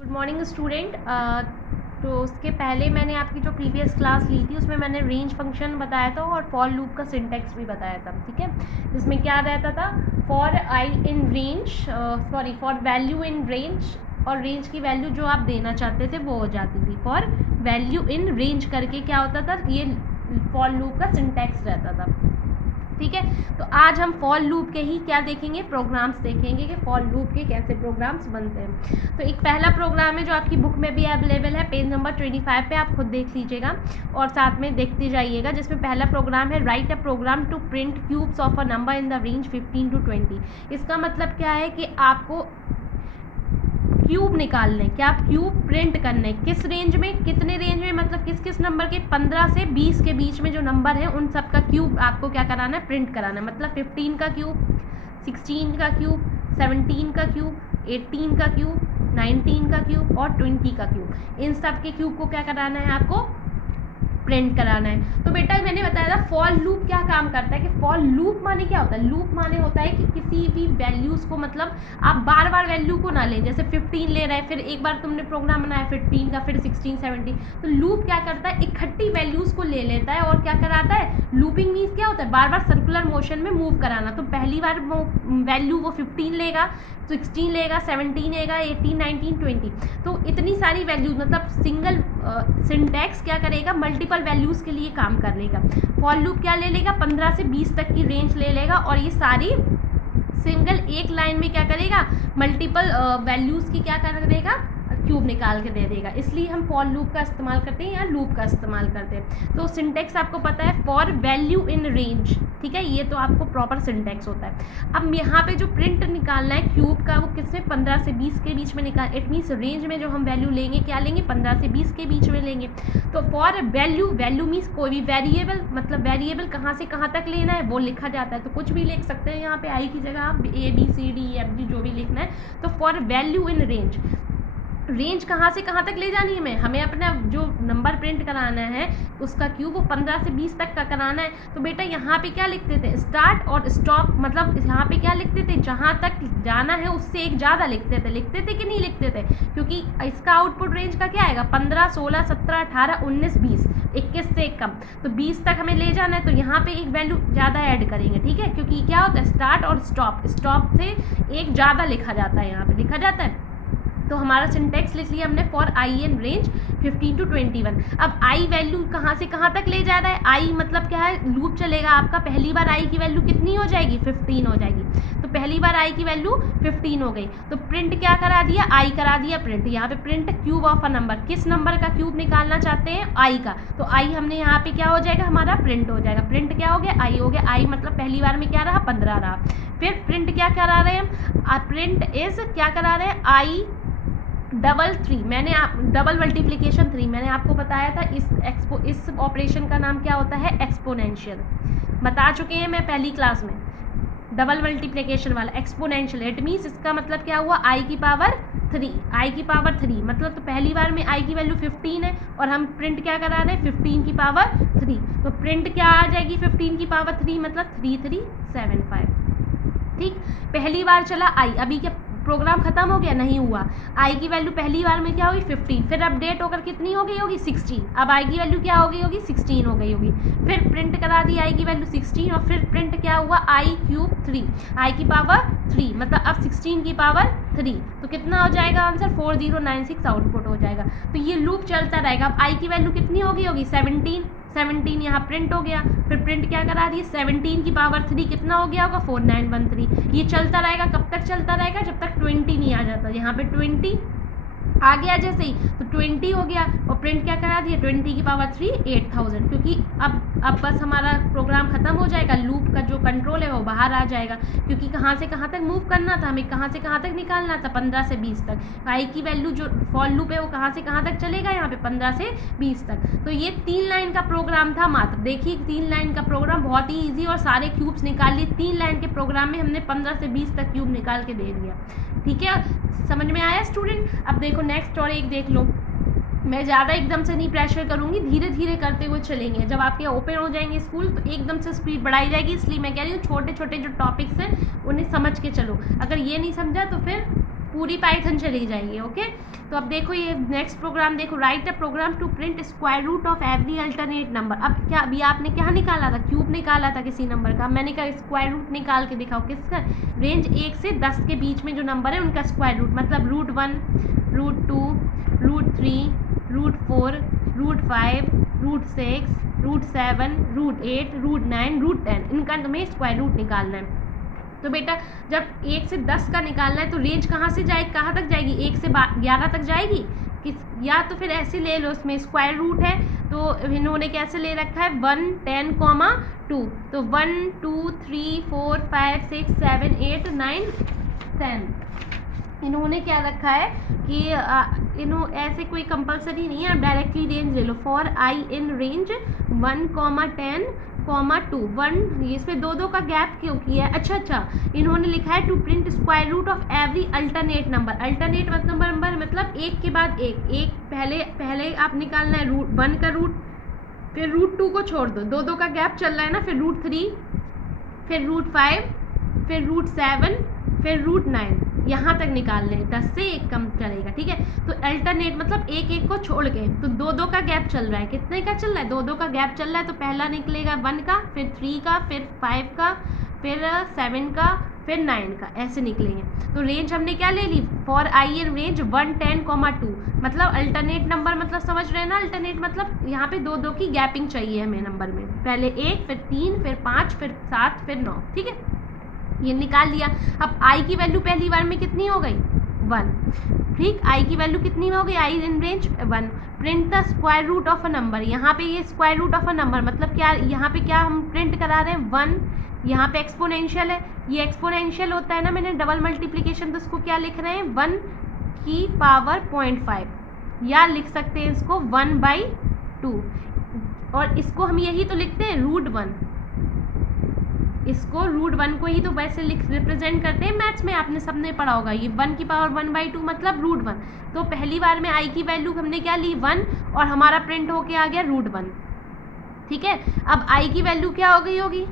Good morning student. तो उसके पहले मैंने आपकी जो प्रीवियस क्लास ली थी उसमें मैंने रेंज फंक्शन बताया था और फॉर लूप का सिंटेक्स भी बताया था, ठीक है। जिसमें क्या रहता था, for I in range, for value in range, और रेंज की वैल्यू जो आप देना चाहते थे वो हो जाती थी। फॉर वैल्यू इन रेंज करके क्या होता था, ये फॉर लूप का सिंटेक्स रहता था, ठीक है। तो आज हम फॉर लूप के ही क्या देखेंगे, प्रोग्राम्स देखेंगे कि फॉर लूप के कैसे प्रोग्राम्स बनते हैं। तो एक पहला प्रोग्राम है जो आपकी बुक में भी अवेलेबल है, पेज नंबर 25 पे आप खुद देख लीजिएगा और साथ में देखते जाइएगा। जिसमें पहला प्रोग्राम है, write a program to print cubes of a number in the range 15 to 20। इसका मतलब क्या है कि आपको क्यूब निकालने, क्या क्यूब प्रिंट करने, किस रेंज में, कितने रेंज में, मतलब किस किस नंबर के, 15 से 20 के बीच में जो नंबर है उन सब का क्यूब आपको क्या कराना है, प्रिंट कराना है। मतलब 15 का क्यूब, 16 का क्यूब, 17 का क्यूब, 18 का क्यूब, 19 का क्यूब और 20 का क्यूब, इन सब के क्यूब को क्या कराना है, आपको प्रिंट कराना है। तो बेटा मैंने बताया था फॉर लूप क्या काम करता है, कि फॉर लूप माने क्या होता है, लूप माने होता है कि किसी भी वैल्यूज़ को, मतलब आप बार बार वैल्यू को ना लें। जैसे 15 ले रहे हैं, फिर एक बार तुमने प्रोग्राम बनाया 15 का, फिर 16, 17, तो लूप क्या करता है, इकट्ठी वैल्यूज़ को ले लेता है और क्या कराता है, लूपिंग मीन्स क्या होता है, बार बार सर्कुलर मोशन में मूव कराना। तो पहली बार वैल्यू वो 15 लेगा, 16 लेगा, 17 लेगा, 18, 19, 20, तो इतनी सारी वैल्यूज, मतलब सिंगल सिंटैक्स क्या करेगा, मल्टीपल वैल्यूज़ के लिए काम कर लेगा। फॉर लूप क्या ले लेगा, 15 से 20 तक की रेंज ले लेगा और ये सारी सिंगल एक लाइन में क्या करेगा, मल्टीपल वैल्यूज़ की क्या कर देगा, क्यूब निकाल के दे देगा। इसलिए हम फॉर लूप का इस्तेमाल करते हैं या लूप का इस्तेमाल करते हैं। तो सिंटेक्स आपको पता है, फॉर वैल्यू इन रेंज, ठीक है, ये तो आपको प्रॉपर सिंटेक्स होता है। अब यहाँ पे जो प्रिंट निकालना है क्यूब का, वो किसमें, 15 से 20 के बीच में निकाल, इट मीन्स रेंज में जो हम वैल्यू लेंगे, क्या लेंगे, 15 से 20 के बीच में लेंगे। तो फॉर वैल्यू, वैल्यू मीन्स कोई भी वेरिएबल, मतलब वेरिएबल कहाँ से कहाँ तक लेना है वो लिखा जाता है। तो कुछ भी लिख सकते हैं यहाँ पे, आई की जगह आप ABCDEFG जो भी लिखना है। तो for value in range, range कहाँ से कहाँ तक ले जानी है हमें अपना जो नंबर प्रिंट कराना है उसका क्यूब, वो 15 से 20 तक का कराना है। तो बेटा यहाँ पे क्या लिखते थे, स्टार्ट और स्टॉप, मतलब यहाँ पे क्या लिखते थे, जहाँ तक जाना है उससे एक ज़्यादा लिखते थे कि नहीं लिखते थे, क्योंकि इसका आउटपुट रेंज का क्या आएगा, 15, 16, 17, 18, 19, 20, 21 से एक कम, तो 20 तक हमें ले जाना है। तो यहाँ पे एक वैल्यू ज़्यादा ऐड करेंगे, ठीक है, क्योंकि क्या होता है, स्टार्ट और स्टॉप, स्टॉप से एक ज़्यादा लिखा जाता है, यहाँ पे लिखा जाता है। तो हमारा सिंटेक्स लिख लिया हमने, for I in range 15 to 21। अब आई वैल्यू कहाँ से कहाँ तक ले जा रहा है, आई मतलब क्या है, लूप चलेगा आपका, पहली बार आई की वैल्यू कितनी हो जाएगी, 15 हो जाएगी। तो पहली बार आई की वैल्यू 15 हो गई, तो प्रिंट क्या करा दिया, आई करा दिया प्रिंट। यहाँ पे print cube of a number, किस नंबर का क्यूब निकालना चाहते हैं, आई का। तो आई हमने यहाँ पे क्या हो जाएगा, हमारा प्रिंट हो जाएगा। प्रिंट क्या हो गया, आई हो गया। आई मतलब पहली बार में क्या रहा, 15 रहा। फिर प्रिंट क्या करा रहे हैं, प्रिंट इज क्या करा रहे हैं, आई डबल 3, मैंने आप डबल मल्टीप्लिकेशन 3 मैंने आपको बताया था। इस ऑपरेशन का नाम क्या होता है, एक्सपोनेंशियल, बता चुके हैं मैं पहली क्लास में। डबल मल्टीप्लिकेशन वाला एक्सपोनेंशियल, इट मीन्स इसका मतलब क्या हुआ, आई की पावर 3, आई की पावर 3 मतलब, तो पहली बार में आई की वैल्यू 15 है और हम प्रिंट क्या करा रहे हैं, 15 की पावर 3। तो प्रिंट क्या आ जाएगी, 15 की पावर 3 मतलब 3375, ठीक। पहली बार चला आई, अभी क्या प्रोग्राम खत्म हो गया, नहीं हुआ। आई की वैल्यू पहली बार में क्या होगी, 15, फिर अपडेट होकर कितनी हो गई होगी, 16। अब आई की वैल्यू क्या हो गई होगी, 16 हो गई होगी। फिर प्रिंट करा दी आई की वैल्यू 16 और फिर प्रिंट क्या हुआ, आई क्यूब 3, आई की पावर 3 मतलब अब 16 की पावर 3, तो कितना हो जाएगा आंसर, 4096 आउटपुट हो जाएगा। तो ये लूप चलता रहेगा। अब आई की वैल्यू कितनी हो गई होगी, 17 यहाँ प्रिंट हो गया, फिर प्रिंट क्या करा दिए, 17 की पावर 3 कितना हो गया होगा, 4913। ये चलता रहेगा, कब तक चलता रहेगा, जब तक 20 नहीं आ जाता। यहाँ पे 20 आ गया जैसे ही, तो 20 हो गया और प्रिंट क्या करा दिया, 20 की पावर 3 8000, क्योंकि अब बस हमारा प्रोग्राम खत्म हो जाएगा, लूप का जो कंट्रोल है वो बाहर आ जाएगा, क्योंकि कहाँ से कहाँ तक मूव करना था हमें, कहाँ से कहाँ तक निकालना था, 15 से 20 तक। आई की वैल्यू जो फॉर लूप है वो कहाँ से कहाँ तक चलेगा, यहाँ पे 15 से 20 तक। तो ये 3 लाइन का प्रोग्राम था मात्र, देखिए 3 लाइन का प्रोग्राम बहुत ही ईजी, और सारे क्यूब्स निकाल लिए। 3 लाइन के प्रोग्राम में हमने 15 से 20 तक क्यूब निकाल के दे दिया, ठीक है। समझ में आया स्टूडेंट। अब देखो नेक्स्ट और एक देख लो, मैं ज़्यादा एकदम से नहीं प्रेशर करूँगी, धीरे धीरे करते हुए चलेंगे। जब आपके ओपन हो जाएंगे स्कूल तो एकदम से स्पीड बढ़ाई जाएगी, इसलिए मैं कह रही हूँ छोटे छोटे जो टॉपिक्स हैं उन्हें समझ के चलो। अगर ये नहीं समझा तो फिर पूरी पाइथन चली जाएगी। ओके, तो अब देखो ये नेक्स्ट प्रोग्राम देखो, write a program to print square root of every alternate number. अब क्या, अभी आपने क्या निकाला था, क्यूब निकाला था किसी नंबर का, मैंने कहा स्क्वायर रूट निकाल के दिखाओ किसका, रेंज 1 से 10 के बीच में जो नंबर है उनका स्क्वायर रूट, मतलब √1, √2, √3, √4, √5, √6, √7, √8, √9, √10, इनका तुम्हें स्क्वायर रूट निकालना है। तो बेटा जब 1 से 10 का निकालना है तो रेंज कहाँ से जाएगी, कहाँ तक जाएगी, 1 से 11 तक जाएगी किस, या तो फिर ऐसे ले लो, इसमें स्क्वायर रूट है तो इन्होंने कैसे ले रखा है 1, 10, 2, तो 1, 2, 3, 4, 5, 6, 7, 8, 9, 10 इन्होंने क्या रखा है कि ऐसे कोई कंपलसरी नहीं है, आप डायरेक्टली रेंज ले लो। फॉर आई इन रेंज 1, 10, 2, 1, इसमें 2 का गैप क्यों किया है, अच्छा इन्होंने लिखा है to print square root of every alternate number. Alternate number मतलब एक के बाद एक पहले आप निकालना है √1 का रूट, फिर √2 को छोड़ दो, 2 का गैप चल रहा है ना, फिर √3, फिर √5, फिर √7, फिर √9, यहाँ तक निकाल लें, 10 से 1 कम चलेगा, ठीक है। तो अल्टरनेट मतलब एक को छोड़ के, तो 2 का गैप चल रहा है, कितने का चल रहा है, 2 का गैप चल रहा है, तो पहला निकलेगा 1 का, फिर 3 का, फिर 5 का, फिर 7 का, फिर 9 का, ऐसे निकलेंगे। तो रेंज हमने क्या ले ली, फॉर आई इन रेंज 1, 10, 2, मतलब अल्टरनेट नंबर, मतलब समझ रहे हैं ना, अल्टरनेट मतलब यहाँ पे 2 की गैपिंग चाहिए हमें नंबर में, पहले 1, फिर 3, फिर 5, फिर 7, फिर 9, ठीक है, ये निकाल लिया। अब आई की वैल्यू पहली बार में कितनी हो गई 1, ठीक, आई की वैल्यू कितनी हो गई, I in range 1, print the square root of a number. यहाँ पे ये square root of a number मतलब क्या, यहाँ पे क्या हम प्रिंट करा रहे हैं 1, यहाँ पे एक्सपोनेंशियल है, ये एक्सपोनेंशियल होता है ना, मैंने डबल मल्टीप्लिकेशन, तो इसको क्या लिख रहे हैं 1 की पावर 0.5, या लिख सकते हैं इसको 1/2, और इसको हम यही तो लिखते हैं √1, इसको √1 को ही तो वैसे रिप्रेजेंट करते हैं मैथ्स में, आपने सबने पढ़ा होगा, ये 1 की पावर 1/2 मतलब √1। तो पहली बार में आई की वैल्यू हमने क्या ली 1, और हमारा प्रिंट होके आ गया √1, ठीक है। अब आई की वैल्यू क्या हो गई होगी,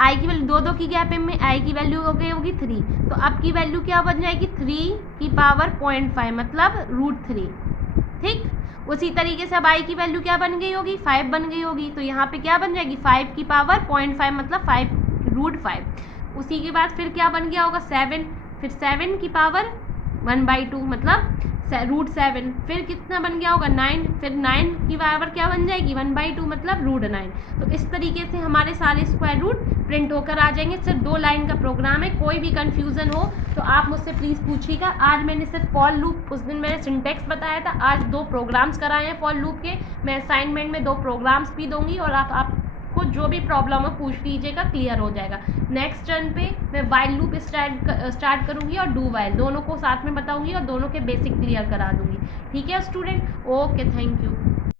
आई की वैल्यू 2 की गैप में आई की वैल्यू हो गई होगी 3, तो अब की वैल्यू क्या बन जाएगी 3 की पावर 0.5 मतलब √3, ठीक। उसी तरीके से अब आई की वैल्यू क्या बन गई होगी 5 बन गई होगी, तो यहाँ पे क्या बन जाएगी 5 की पावर 0.5 मतलब √5। उसी के बाद फिर क्या बन गया होगा 7, फिर 7 की पावर 1/2 मतलब √7, फिर कितना बन गया होगा 9, फिर 9 की पावर क्या बन जाएगी 1/2 मतलब √9। तो इस तरीके से हमारे सारे स्क्वायर रूट प्रिंट होकर आ जाएंगे। सिर्फ 2 लाइन का प्रोग्राम है, कोई भी कन्फ्यूज़न हो तो आप मुझसे प्लीज़ पूछिएगा। आज मैंने सिर्फ फॉर लूप, उस दिन मैंने सिंटेक्स बताया था, आज 2 प्रोग्राम्स कराए हैं फॉर लूप के। मैं असाइनमेंट में 2 प्रोग्राम्स भी दूंगी और आपको जो भी प्रॉब्लम हो पूछ लीजिएगा, क्लियर हो जाएगा। नेक्स्ट टर्न पे मैं वाइल लूप स्टार्ट करूँगी और डू वाइल दोनों को साथ में बताऊँगी और दोनों के बेसिक क्लियर करा दूँगी, ठीक है स्टूडेंट। Okay, thank you.